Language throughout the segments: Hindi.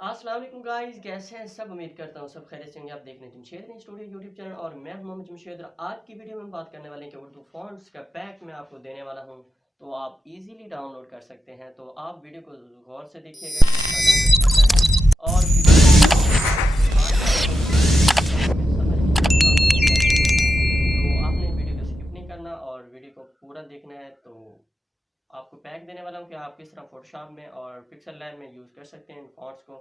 अस्सलाम वालेकुम गाइस, कैसे हैं सब। उम्मीद करता हूँ सब खैरियत से होंगे। आप देख रहे हैं जमशेद स्टूडियो यूट्यूब चैनल और मैं हूं मोहम्मद जमशेद। आज की वीडियो में बात करने वाले हैं कि उर्दू फॉन्ट्स का पैक मैं आपको देने वाला हूं, तो आप इजीली डाउनलोड कर सकते हैं। तो आप वीडियो को गौर से देखिएगा किस तरह डाउनलोड करना है और वीडियो को तो आपने वीडियो को स्किप नहीं करना और वीडियो को पूरा देखना है। तो आपको पैक देने वाला हूँ कि आप किस तरह फोटोशॉप में और पिक्सल लैब में यूज़ कर सकते हैं इन फॉन्ट्स को।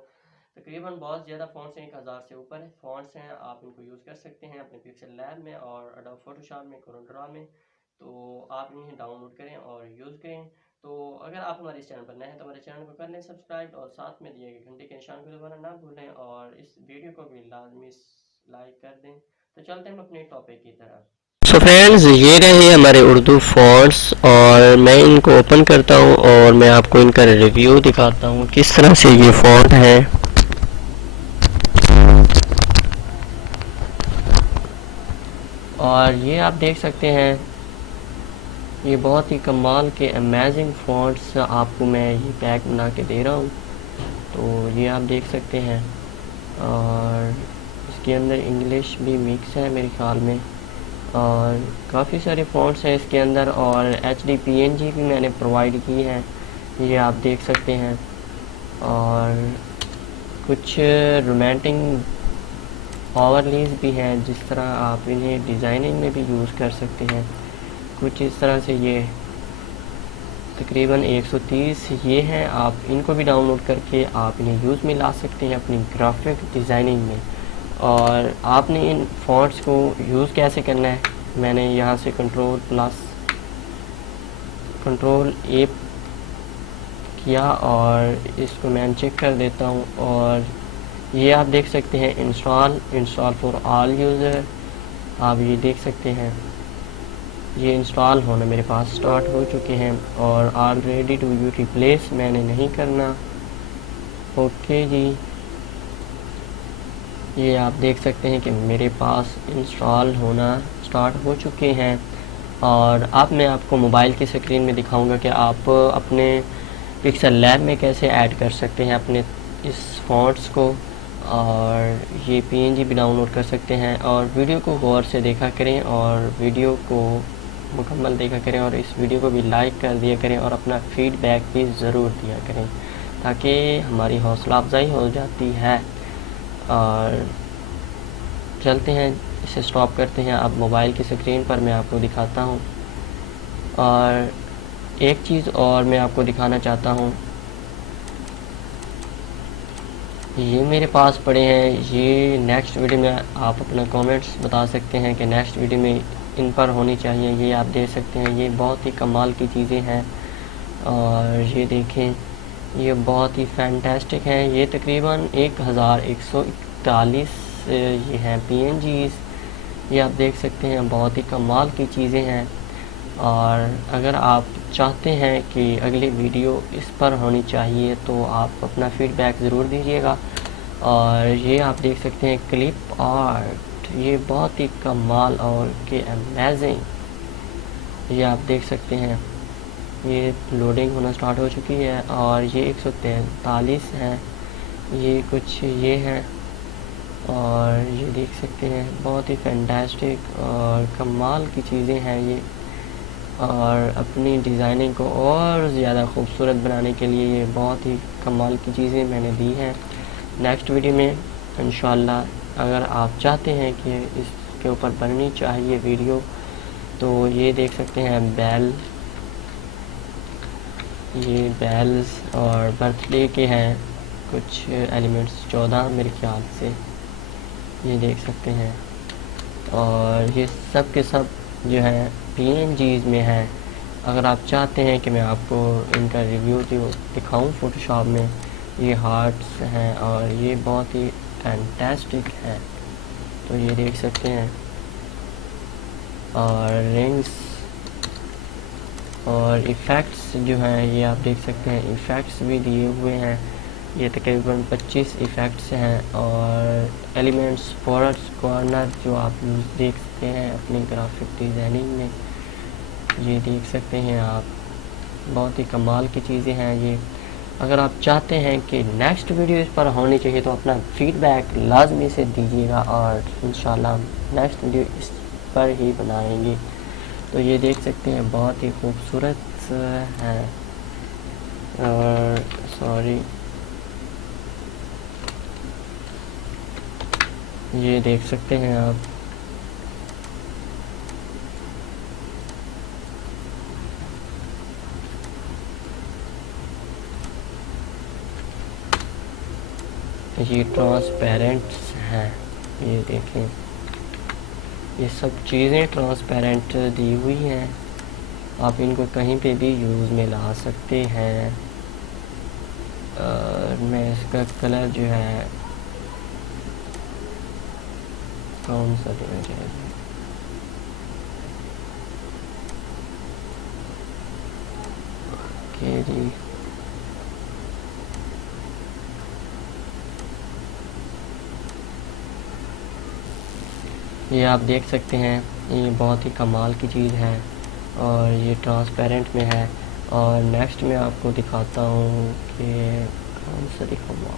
तकरीबन बहुत ज़्यादा फ़ॉन्ट्स हैं, 1000 से ऊपर फ़ॉन्ट्स हैं। आप इनको यूज़ कर सकते हैं अपने पिक्सल लैब में और एडोब फोटोशॉप में, कोरोड्रा में। तो आप इन्हें डाउनलोड करें और यूज़ करें। तो अगर आप हमारे इस चैनल पर नए हैं तो हमारे चैनल को कर लें सब्सक्राइब और साथ में दिए गए घंटे के निशान को दबाना ना भूलें और इस वीडियो को भी लाजमी लाइक कर दें। तो चलते हैं अपने टॉपिक की तरफ। सो फ्रेंड्स, ये रहे हमारे उर्दू फॉन्ट्स और मैं इनको ओपन करता हूँ और मैं आपको इनका रिव्यू दिखाता हूँ किस तरह से ये फॉन्ट है। और ये आप देख सकते हैं, ये बहुत ही कमाल के अमेजिंग फॉन्ट्स आपको मैं ये पैक बना के दे रहा हूँ। तो ये आप देख सकते हैं और इसके अंदर इंग्लिश भी मिक्स है मेरे ख्याल में और काफ़ी सारे फ़ॉन्ट्स हैं इसके अंदर और HD PNG भी मैंने प्रोवाइड की है, ये आप देख सकते हैं। और कुछ रोमांटिक ओवरलेज भी हैं जिस तरह आप इन्हें डिज़ाइनिंग में भी यूज़ कर सकते हैं। कुछ इस तरह से ये तकरीबन 130 ये हैं, आप इनको भी डाउनलोड करके आप इन्हें यूज़ में ला सकते हैं अपनी ग्राफिक डिज़ाइनिंग में। और आपने इन फॉन्ट्स को यूज़ कैसे करना है, मैंने यहाँ से कंट्रोल A किया और इसको मैं चेक कर देता हूँ। और ये आप देख सकते हैं इंस्टॉल फॉर ऑल यूज़र, आप ये देख सकते हैं ये इंस्टॉल होना मेरे पास स्टार्ट हो चुके हैं। और ऑलरेडी टू यू रिप्लेस मैंने नहीं करना। ओके जी, ये आप देख सकते हैं कि मेरे पास इंस्टॉल होना स्टार्ट हो चुके हैं। और अब मैं आपको मोबाइल की स्क्रीन में दिखाऊंगा कि आप अपने पिक्सल लैब में कैसे ऐड कर सकते हैं अपने इस फॉन्ट्स को। और ये PNG भी डाउनलोड कर सकते हैं। और वीडियो को गौर से देखा करें और वीडियो को मुकम्मल देखा करें और इस वीडियो को भी लाइक कर दिया करें और अपना फ़ीडबैक भी ज़रूर दिया करें ताकि हमारी हौसला अफजाई हो जाती है। और चलते हैं, इसे स्टॉप करते हैं। अब मोबाइल की स्क्रीन पर मैं आपको दिखाता हूँ। और एक चीज़ और मैं आपको दिखाना चाहता हूँ, ये मेरे पास पड़े हैं। ये नेक्स्ट वीडियो में आप अपना कमेंट्स बता सकते हैं कि नेक्स्ट वीडियो में इन पर होनी चाहिए। ये आप देख सकते हैं, ये बहुत ही कमाल की चीज़ें हैं। और ये देखें, ये बहुत ही फैंटास्टिक हैं। ये तकरीबन 1141 ये हैं PNGs, ये आप देख सकते हैं, बहुत ही कमाल की चीज़ें हैं। और अगर आप चाहते हैं कि अगली वीडियो इस पर होनी चाहिए तो आप अपना फ़ीडबैक ज़रूर दीजिएगा। और ये आप देख सकते हैं क्लिप आर्ट, ये बहुत ही कमाल और के अमेजिंग, ये आप देख सकते हैं। ये लोडिंग होना स्टार्ट हो चुकी है और ये 143 है, ये कुछ ये हैं। और ये देख सकते हैं, बहुत ही फैंटास्टिक और कमाल की चीज़ें हैं ये। और अपनी डिज़ाइनिंग को और ज़्यादा खूबसूरत बनाने के लिए ये बहुत ही कमाल की चीज़ें मैंने दी हैं। नेक्स्ट वीडियो में इंशाल्लाह अगर आप चाहते हैं कि इसके ऊपर बननी चाहिए वीडियो तो ये देख सकते हैं ये बेल्स और बर्थडे के हैं कुछ एलिमेंट्स, 14 मेरे ख्याल से, ये देख सकते हैं। और ये सब के सब जो है PNGs में है। अगर आप चाहते हैं कि मैं आपको इनका रिव्यू दिखाऊं फ़ोटोशॉप में, ये हार्ट्स हैं और ये बहुत ही फैंटास्टिक है, तो ये देख सकते हैं। और रिंग्स और इफ़ेक्ट्स जो हैं ये आप देख सकते हैं, इफ़ेक्ट्स भी दिए हुए हैं। ये तकरीबन 25 इफ़ेक्ट्स हैं। और एलिमेंट्स फॉरवर्ड्स कॉर्नर जो आप देख सकते हैं अपनी ग्राफिक डिज़ाइनिंग में, ये देख सकते हैं आप, बहुत ही कमाल की चीज़ें हैं ये। अगर आप चाहते हैं कि नेक्स्ट वीडियो इस पर होनी चाहिए तो अपना फीडबैक लाजमी से दीजिएगा और इंशाल्लाह नेक्स्ट वीडियो इस पर ही बनाएंगे। तो ये देख सकते हैं बहुत ही खूबसूरत है। और सॉरी, ये देख सकते हैं आप, ये ट्रांसपेरेंट्स हैं। ये देखें, ये सब चीज़ें ट्रांसपेरेंट दी हुई हैं। आप इनको कहीं पे भी यूज़ में ला सकते हैं। मैं इसका कलर जो है कौन सा देना चाहिए, ओके जी। ये आप देख सकते हैं, ये बहुत ही कमाल की चीज़ है और ये ट्रांसपेरेंट में है। और नेक्स्ट मैं आपको दिखाता हूँ कि कौन सा दिखाऊँ।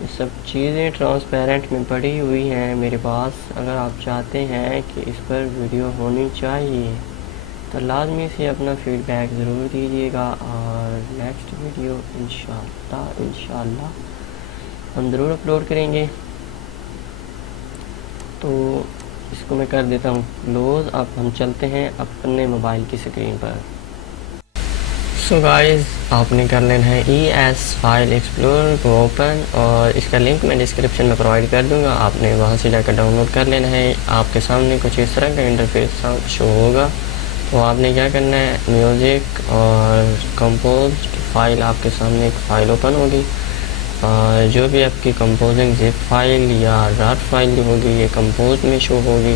ये सब चीज़ें ट्रांसपेरेंट में पड़ी हुई हैं मेरे पास। अगर आप चाहते हैं कि इस पर वीडियो होनी चाहिए तो लाजमी से अपना फीडबैक ज़रूर दीजिएगा और नेक्स्ट वीडियो इंशाल्लाह हम ज़रूर अपलोड करेंगे। तो इसको मैं कर देता हूँ क्लोज़। अब हम चलते हैं अपने मोबाइल की स्क्रीन पर। सो गाइस, आपने कर लेना है ES फाइल एक्सप्लोरर को ओपन और इसका लिंक मैं डिस्क्रिप्शन में प्रोवाइड कर दूंगा। आपने वहां से जाकर डाउनलोड कर लेना है। आपके सामने कुछ इस तरह का इंटरफेस शो होगा। तो आपने क्या करना है, म्यूज़िक और कंपोज फाइल, आपके सामने एक फ़ाइल ओपन होगी और जो भी आपकी कंपोजिंग जिप फाइल या रार फाइल होगी ये कंपोज में शो होगी।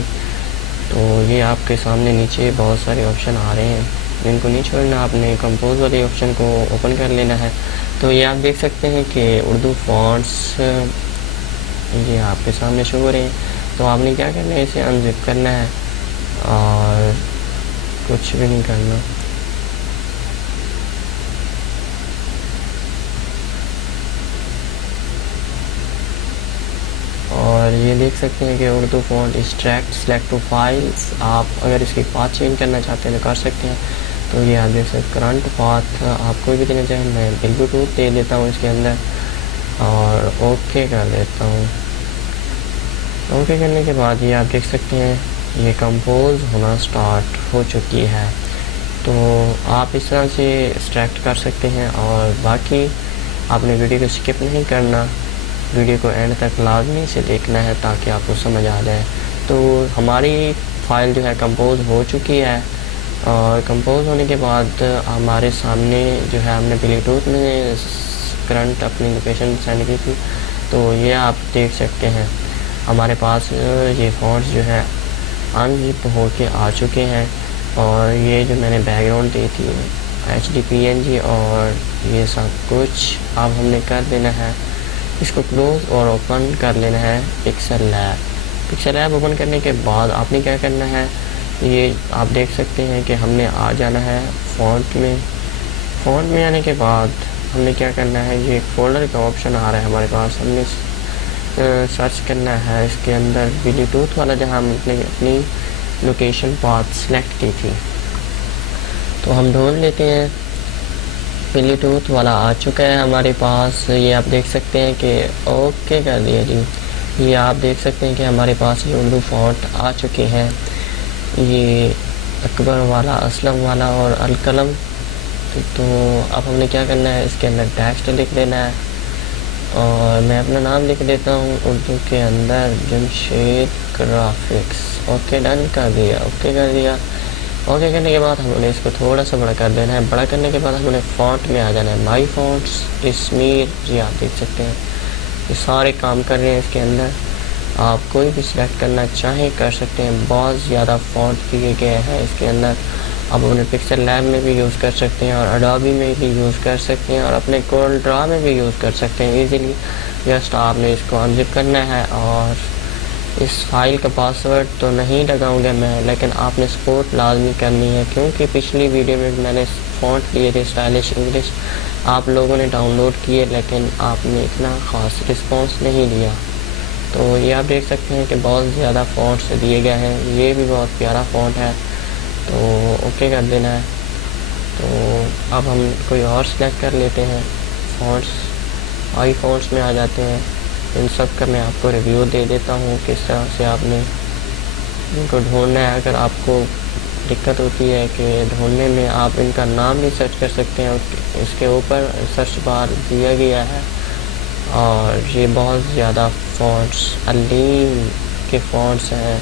तो ये आपके सामने नीचे बहुत सारे ऑप्शन आ रहे हैं, इनको नहीं छोड़ना, आपने कंपोज वाले ऑप्शन को ओपन कर लेना है। तो ये आप देख सकते हैं कि उर्दू फॉन्ट्स ये आपके सामने शो हो रहे हैं। तो आपने क्या करना है, इसे अनजिप करना है और कुछ भी नहीं करना। और ये देख सकते हैं कि Urdu font extract select to files, आप अगर इसकी पाथ चेंज करना चाहते हैं तो कर सकते हैं। तो ये आप देख सकते करंट पाथ आप कोई भी देना चाहें, मैं ब्लूटूथ दे देता हूँ इसके अंदर और ओके कर देता हूँ। ओके करने के बाद ये आप देख सकते हैं ये कंपोज होना स्टार्ट हो चुकी है। तो आप इस तरह से एक्सट्रैक्ट कर सकते हैं और बाकी आपने वीडियो को स्किप नहीं करना, वीडियो को एंड तक लाजमी से देखना है ताकि आपको समझ आ जाए। तो हमारी फ़ाइल जो है कंपोज हो चुकी है और कंपोज होने के बाद हमारे सामने जो है हमने ब्लूटूथ में करंट अपनी लोकेशन सेंड की थी। तो ये आप देख सकते हैं हमारे पास ये फॉन्ट्स जो है अनजिप होके आ चुके हैं और ये जो मैंने बैकग्राउंड दी थी HD PNG और ये सब कुछ अब हमने कर देना है। इसको क्लोज और ओपन कर लेना है pixel lab. Pixel lab open करने के बाद आपने क्या करना है, ये आप देख सकते हैं कि हमने आ जाना है फ़ॉन्ट में। फ़ॉन्ट में आने के बाद हमने क्या करना है, ये फोल्डर का ऑप्शन आ रहा है हमारे पास, हमने सर्च करना है इसके अंदर ब्लूटूथ वाला जहाँ हमने अपनी लोकेशन पाथ सेलेक्ट की थी। तो हम ढूंढ लेते हैं, ब्लूटूथ वाला आ चुका है हमारे पास। ये आप देख सकते हैं कि ओके कर दिया जी। ये आप देख सकते हैं कि हमारे पास ये उर्दू फॉन्ट आ चुके हैं, ये अकबर वाला, असलम वाला और अलकलम। तो अब हमने क्या करना है, इसके अंदर टेक्स्ट लिख देना है और मैं अपना नाम लिख देता हूँ उर्दू के अंदर, जमशेद ग्राफिक्स। ओके डन कर दिया, ओके कर दिया। ओके करने के बाद हमने इसको थोड़ा सा बड़ा कर देना है। बड़ा करने के बाद हमने फ़ॉन्ट में आ जाना है, माई फ़ॉन्ट्स इसमीर। जी आप देख सकते हैं ये सारे काम कर रहे हैं इसके अंदर। आप कोई भी सिलेक्ट करना चाहें कर सकते हैं, बहुत ज़्यादा फ़ॉन्ट दिए गए हैं इसके अंदर। आप अपने पिक्सल लैब में भी यूज़ कर सकते हैं और अडोबी में भी यूज़ कर सकते हैं और अपने कोरल ड्रा में भी यूज़ कर सकते हैं ईज़िली। जस्ट आपने इसको अनजिप करना है और इस फाइल का पासवर्ड तो नहीं लगाऊंगा मैं, लेकिन आपने सपोर्ट लाजमी करनी है, क्योंकि पिछली वीडियो में मैंने फ़ॉन्ट लिए थे स्टाइलिश इंग्लिश, आप लोगों ने डाउनलोड किए लेकिन आपने इतना ख़ास रिस्पांस नहीं दिया। तो ये आप देख सकते हैं कि बहुत ज़्यादा फ़ॉन्ट्स दिए गए हैं, ये भी बहुत प्यारा फ़ॉन्ट है, तो ओके कर देना है। तो अब हम कोई और सेलेक्ट कर लेते हैं। फ़ॉन्ट्स आई फ़ॉन्ट्स में आ जाते हैं, इन सब का मैं आपको रिव्यू दे देता हूँ किस तरह से आपने इनको ढूंढना है। अगर आपको दिक्कत होती है कि ढूंढने में, आप इनका नाम भी सर्च कर सकते हैं, इसके ऊपर सर्च बार दिया गया है। और ये बहुत ज़्यादा फ़ॉन्ट्स अलीम के फ़ॉन्ट्स हैं,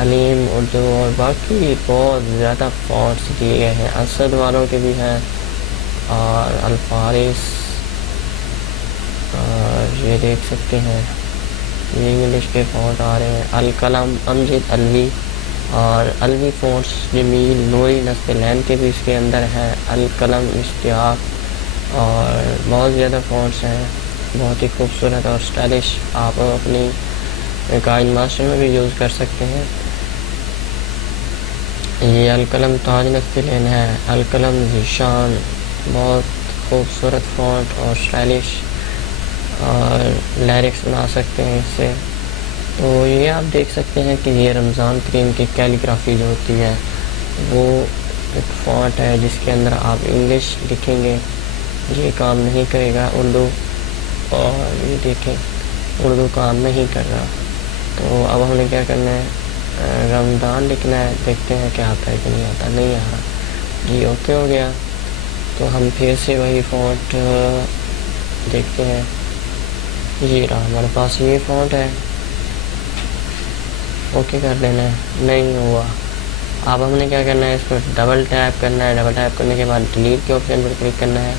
अलीम उर्दू और बाकी बहुत ज़्यादा फ़ॉन्ट्स दिए गए हैं, असद वालों के भी हैं और अल्फारिस, और ये देख सकते हैं ये इंग्लिश के फ़ॉन्ट आ रहे हैं, अलकलम अमजद अलवी और अलवी फ़ॉन्ट्स जमील नूरी नस्लैन के भी इसके अंदर हैं, अलकलम इश्तियाक, और बहुत ज़्यादा फ़ॉन्ट्स हैं, बहुत ही खूबसूरत और स्टाइलिश। आप अपनी काइन मास्टर में भी यूज़ कर सकते हैं। ये अलकलम ताज नस्लैन है, अलकलम ज़ीशान, बहुत खूबसूरत फ़ॉन्ट और स्टाइलिश, और लिरिक्स बना सकते हैं इससे। तो ये आप देख सकते हैं कि ये रमज़ान करीम की कैलीग्राफी जो होती है वो एक फ़ॉन्ट है जिसके अंदर आप इंग्लिश लिखेंगे, ये काम नहीं करेगा उर्दू, और ये देखें उर्दू काम नहीं कर रहा। तो अब हमें क्या करना है, रमज़ान लिखना है, देखते हैं क्या आता है कि नहीं आता, नहीं आ रहा जी, ओके हो गया। तो हम फिर से वही फ़ॉन्ट देखते हैं, ये रहा हमारे पास, ये फ़ॉन्ट है, ओके कर देना है, नहीं हुआ। अब हमने क्या करना है, इस पर डबल टैप करना है, डबल टैप करने के बाद डिलीट के ऑप्शन पर क्लिक करना है।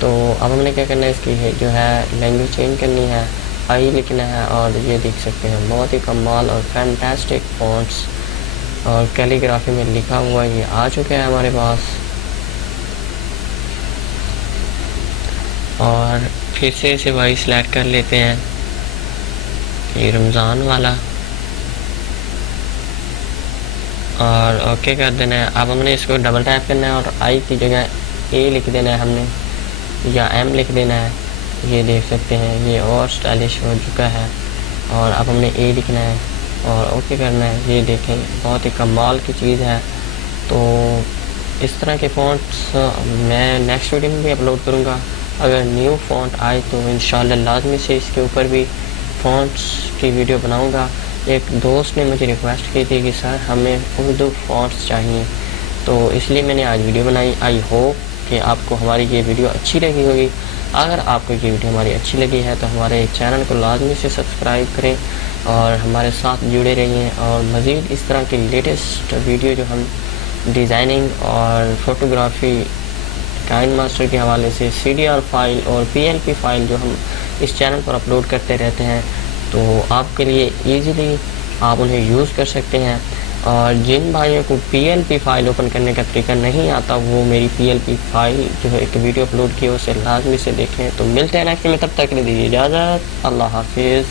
तो अब हमने क्या करना है, इसकी जो है लैंग्वेज चेंज करनी है, आई लिखना है, और ये देख सकते हैं बहुत ही कमाल और फैंटास्टिक फ़ॉन्ट्स और कैलीग्राफी में लिखा हुआ ये आ चुका है हमारे पास। और फिर से इसे वही सिलेक्ट कर लेते हैं, ये रमज़ान वाला, और ओके कर देना है। अब हमने इसको डबल टैप करना है और आई की जगह ए लिख देना है हमने, या एम लिख देना है, ये देख सकते हैं ये और स्टाइलिश हो चुका है। और अब हमने ए लिखना है और ओके करना है, ये देखें बहुत ही कमाल की चीज़ है। तो इस तरह के फ़ॉन्ट्स मैं नेक्स्ट वीडियो में भी अपलोड करूँगा। अगर न्यू फ़ॉन्ट आए तो इंशाल्लाह लाजमी से इसके ऊपर भी फ़ॉन्ट्स की वीडियो बनाऊँगा। एक दोस्त ने मुझे रिक्वेस्ट की थी कि सर हमें उर्दू फ़ॉन्ट्स चाहिए, तो इसलिए मैंने आज वीडियो बनाई। आई होप कि आपको हमारी ये वीडियो अच्छी लगी होगी। अगर आपको ये वीडियो हमारी अच्छी लगी है तो हमारे चैनल को लाजमी से सब्सक्राइब करें और हमारे साथ जुड़े रहिए, और मज़ीद इस तरह की लेटेस्ट वीडियो जो हम डिज़ाइनिंग और फ़ोटोग्राफ़ी काइन मास्टर के हवाले से CDR फाइल और PLP फाइल जो हम इस चैनल पर अपलोड करते रहते हैं, तो आपके लिए ईज़िली आप उन्हें यूज़ कर सकते हैं। और जिन भाइयों को PLP फाइल ओपन करने का तरीका नहीं आता, वो मेरी PLP फाइल जो है एक वीडियो अपलोड की है उसे लाजमी से देखें। तो मिलते हैं नेक्स्ट में, तब तक के लिए दीजिए इजाज़त, अल्लाह हाफिज़।